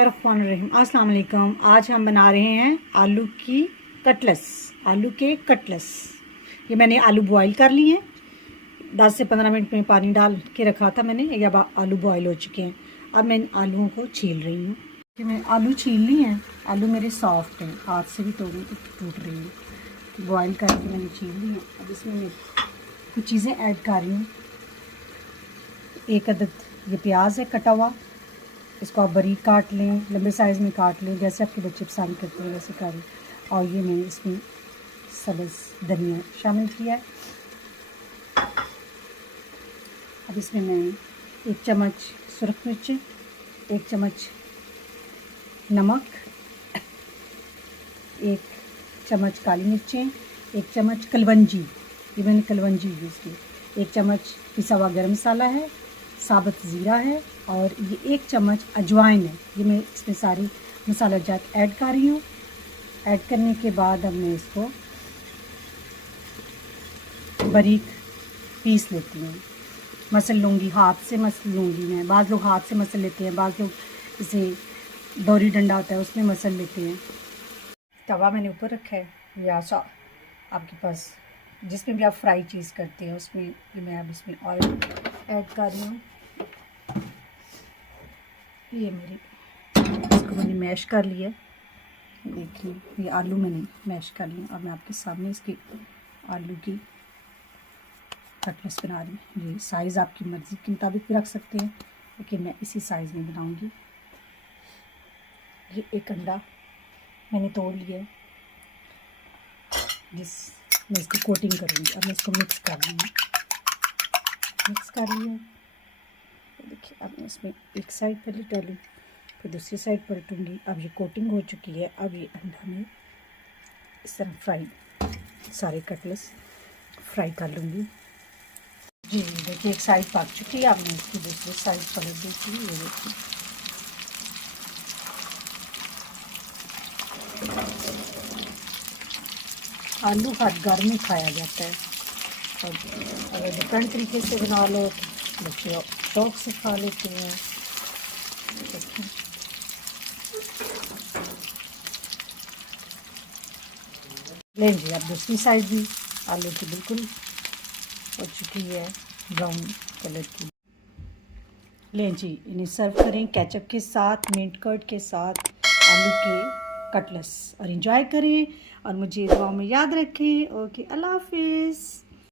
बिस्मिल्लाहिर्रहमानिर्रहीम। अस्सलाम वालेकुम। आज हम बना रहे हैं आलू की कटलेस, आलू के कटलेस। ये मैंने आलू बॉईल कर लिए हैं, 10 से 15 मिनट में पानी डाल के रखा था मैंने। ये अब आलू बॉईल हो चुके हैं। अब मैं इन आलूओं को छील रही हूँ कि मैं आलू छील ली हैं। आलू मेरे सॉफ्ट हैं, हाथ से भी टूट रही है। बॉईल करके मैंने छील ली हैं। अब इसमें मैं कुछ चीज़ें ऐड कर रही हूँ। एक अदद ये प्याज है कटा हुआ, इसको आप बारीक काट लें, लंबे साइज़ में काट लें, जैसे आपके बच्चे पसंद करते हैं वैसे करें। और ये मैंने इसमें सब्ज़ धनिया शामिल किया है। अब इसमें मैं 1 चम्मच सुरख मिर्च, 1 चम्मच नमक, 1 चम्मच काली मिर्चें, 1 चम्मच कलवंजी, ये मैंने कलवंजी यूज़ की, 1 चम्मच पिसा हुआ गरम मसाला है, साबुत ज़ीरा है और ये 1 चम्मच अजवाइन है। ये मैं इसमें सारी मसाला जात ऐड कर रही हूँ। ऐड करने के बाद अब मैं इसको बारीक पीस लेती हूँ, मसल लूँगी, हाथ से मसल लूँगी मैं। बाज़ लोग हाथ से मसल लेते हैं, बाज़ लोग इसे दौरी डंडा होता है उसमें मसल लेते हैं। तवा मैंने ऊपर रखा है या आपके पास जिसमें भी आप फ्राई चीज़ करते हैं उसमें, ये मैं अब इसमें ऑयल ऐड कर रही हूँ। ये मेरी इसको मैंने मैश कर लिया, देखिए ये आलू मैंने मैश कर लिया। और मैं आपके सामने इसकी आलू की कटलेस बना रही हूँ। ये साइज़ आपकी मर्ज़ी के मुताबिक भी रख सकते हैं, लेकिन मैं इसी साइज़ में बनाऊँगी। ये एक अंडा मैंने तोड़ लिया है, मैं इसकी कोटिंग करूँगी। अब मैं इसको मिक्स कर रही हूँ, मिक्स कर लिया। देखिए अब मैं इसमें एक साइड पहले डालूँ, फिर दूसरी साइड पलटूँगी। अब ये कोटिंग हो चुकी है। अब ये अंडा में इस तरह फ्राई, सारे कटलेस फ्राई कर लूँगी। जी देखिए एक साइड पक चुकी है। अब मैं इसकी दूसरी साइड पलट देती हूँ। ये देखिए आलू हर घर में खाया जाता है, और अगर डिफरेंट तरीके से बना लो तो बच्चे शौक से खा लेते हैं। लें जी अब दूसरी साइड भी आलू की बिल्कुल हो चुकी है ब्राउन कलर की। लें जी इन्हें सर्व करें केचप के साथ, मिंट कर्ड के साथ आलू के कटलेस, और एंजॉय करें और मुझे दुआ में याद रखें। ओके, अल्लाह हाफिज़।